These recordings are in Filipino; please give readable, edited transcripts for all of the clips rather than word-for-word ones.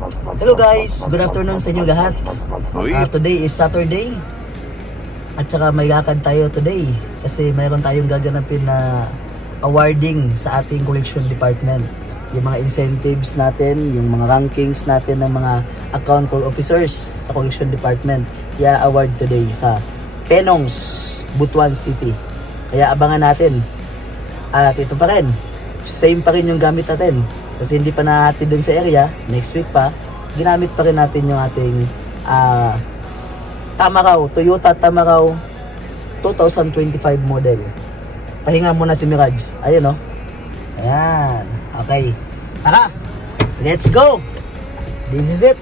Hello guys, good afternoon sa inyo lahat. Today is Saturday. At saka may lakad tayo today kasi mayroon tayong gaganapin na awarding sa ating collection department. Yung mga incentives natin, yung mga rankings natin ng mga account call officers sa collection department. I-award today sa Penongs, Butuan City. Kaya abangan natin. At ito pa rin, same pa rin yung gamit natin. Kasi hindi pa natin dun sa area, next week pa, ginamit pa rin natin yung ating Tamaraw, Toyota Tamaraw 2025 model. Pahinga muna si Mirage. Ayun o. Ayan. Okay. Tara! Let's go! This is it.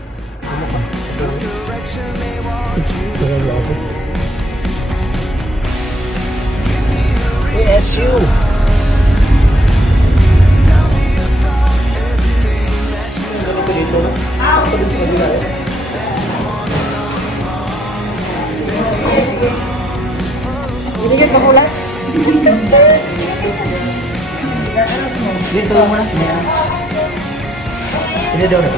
CSU. Binigyan ka pula? Dito mo na. Ini daw na.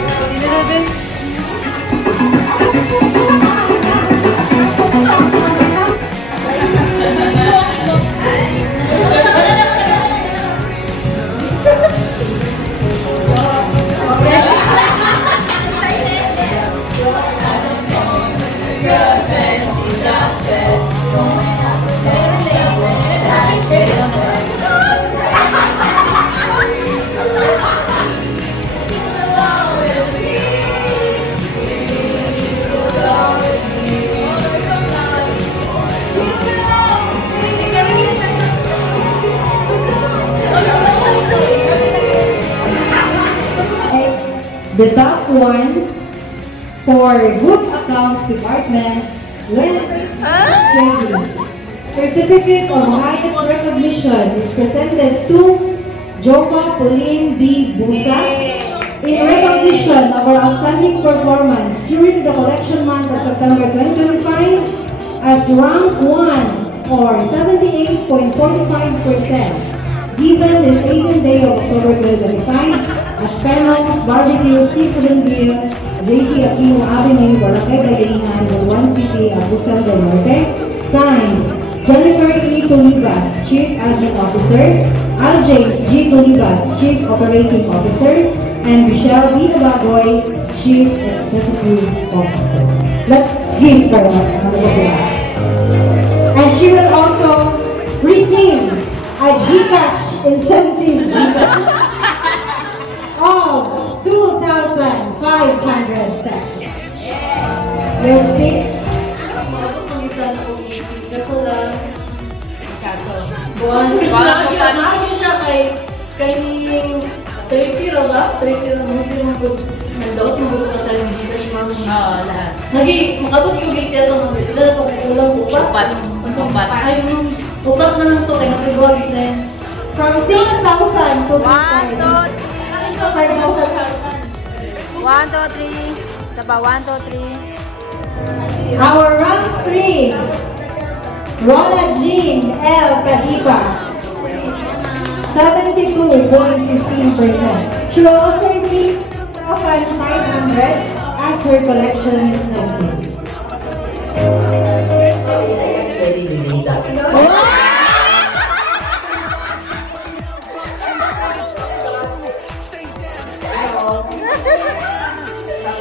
The top one for Good Accounts Department went trading. Certificate of highest recognition is presented to Joka Pauline B. Busa in recognition of our outstanding performance during the collection month of September 2025 as rank 1 or 78.45%. Given this 18th day of October 2025, as Penongs Barbecue Seafood and Grill, JC Aquino Avenue, Boracay, Cagayan, Butuan City, Agusan del Norte. Signed, Jennifer E. Tulibas, Chief Admin Officer, Al James G. Tulibas, Chief Operating Officer, and Michelle B. Bagoy, Chief Executive Officer. Let's give her a round of applause. And she will also receive a GCash incentive of 2,500 pesos. Your speech. Buwan siya kay 30 raw ba? 30 raw mo siya nagdaot mo gusto na tayo ng GCash ma'am. Oo, lahat. Makabot yung bigyan ito ng bigyan. Dala po kulang upat. Ay, upat na lang ito kaya nagpagawa na yan. From 6,000 to 5,000. 1, 2, 3. Saba, 1, 2, 3. Our rank 3, Rona Jean L. Cadipa, 72.15%. She will also receive 2,500 as her collection incentives.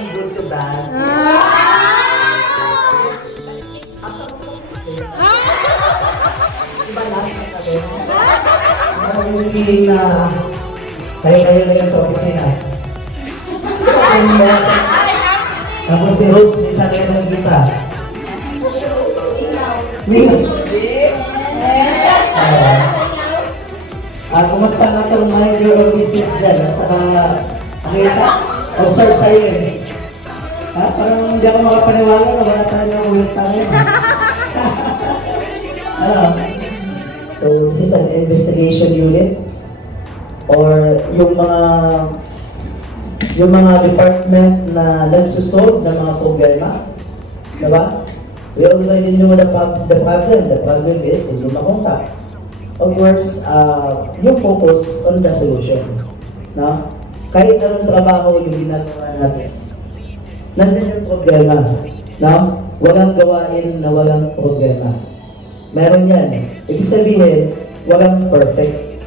Good to bad. Iba lang sa tabi. Hindi na kayo na yung sa opisina. Tapos si Rose, isa kayo ng kita. Kumusta na itong manager of business dyan? Saka observe science. Parang hindi ako makapaniwala na wala tayo ng ulit tayo. So this is an investigation unit or yung mga department na nagsusolve ng mga problema. Diba? We already know the problem. The problem is hindi makontak. Of course, you focus on the solution. No? kahit anong trabaho yung ginagawa natin, nandiyan yung problema. No? Walang gawain na walang problema. Meron yan. Ibig sabihin, walang perfect.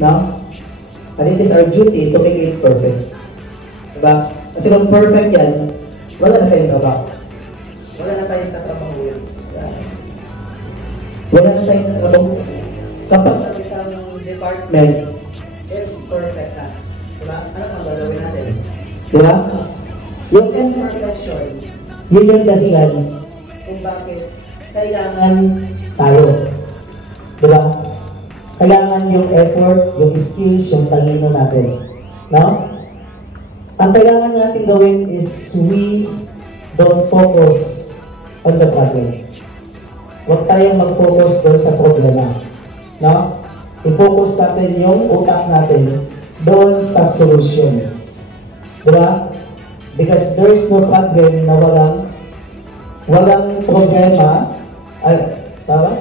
No? And it is our duty to make it perfect. Diba? Kasi kung perfect yan, wala na tayong trabaho. Wala na tayong katrabaho yan. Wala na tayong katrabaho. Kapag ang isang department is perfect na, diba? Ano ang gagawin natin? Diba? Yung imperfection, yun yung dahilan kung bakit kailangan tayo. Diba? Kailangan yung effort, yung skills, yung talino natin. No? Ang kailangan natin gawin is we don't focus on the problem. Huwag tayong mag-focus doon sa problema. No? I-focus natin yung utak natin doon sa solution. Diba? Because there is no problem na walang problema. Ay, tama?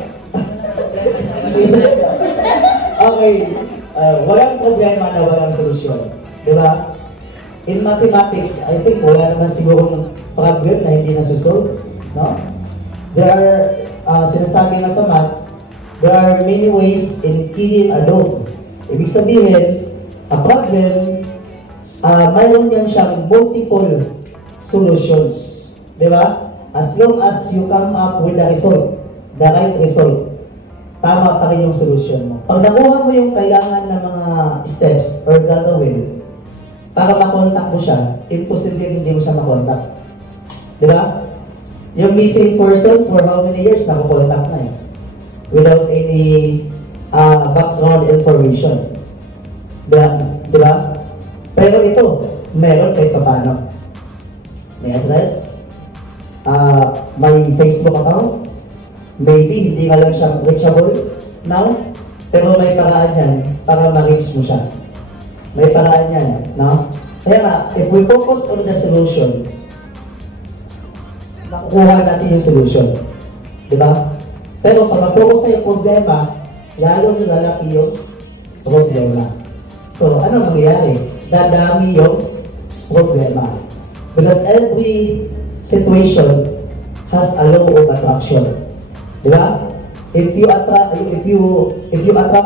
Okay. Walang problema na walang solusyon. Diba? In mathematics, I think wala naman siguro problem na hindi nasusolve. No? There are, sinasabi nga sa math, there are many ways in killing a dog. Ibig sabihin, a problem, mayroon yan siyang multiple solutions. Diba? As long as you come up with the result, the right result, tama pa rin yung solution mo. Pag nakuha mo yung kailangan ng mga steps or gagawin para makontak mo siya, imposible hindi mo siya makontak. Diba? Yung missing person for how many years nakakontak na eh. Without any background information. Diba? Pero ito, meron kahit paano. May address, may Facebook account, maybe hindi ka lang siya reachable now, pero may paraan yan para ma-reach mo siya. May paraan yan, no? Kaya nga, if we focus on the solution, makukuha natin yung solution. Diba? Pero pag ma-focus na yung problema, lalong lalaki yung problema. So, ano mangyayari? Dadami yung problema. Because every situation has a law of attraction. Diba? If you attract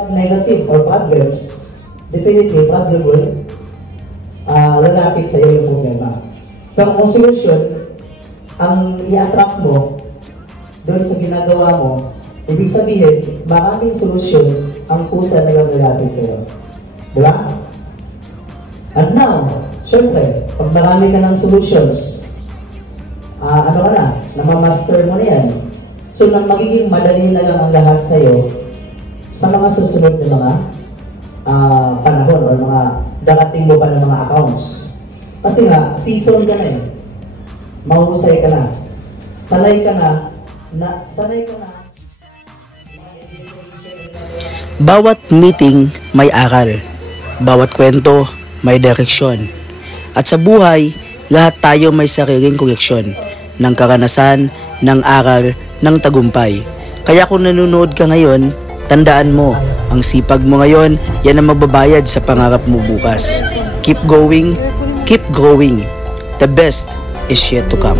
negative or problems, definitely problem will lalapit sa iyo yung problema. Pero kung solusyon, ang i-attract mo doon sa ginagawa mo, ibig sabihin, maraming solusyon ang pusa na lalapit sa iyo. Diba? And now, syempre, pag marami ka ng solutions, ano ka na, namamaster mo na yan. So, nang magiging madali na lang ang lahat sa'yo sa mga susunod na mga panahon o mga darating mo pa ng mga accounts. Kasi nga, season ka na eh. Mahusay ka na. Sanay ka na. Bawat meeting may aral. Bawat kwento may direksyon. At sa buhay, lahat tayo may sariling koleksyon ng karanasan, ng aral, ng tagumpay. Kaya kung nanonood ka ngayon, tandaan mo, ang sipag mo ngayon, yan ang magbabayad sa pangarap mo bukas. Keep going, keep growing. The best is yet to come.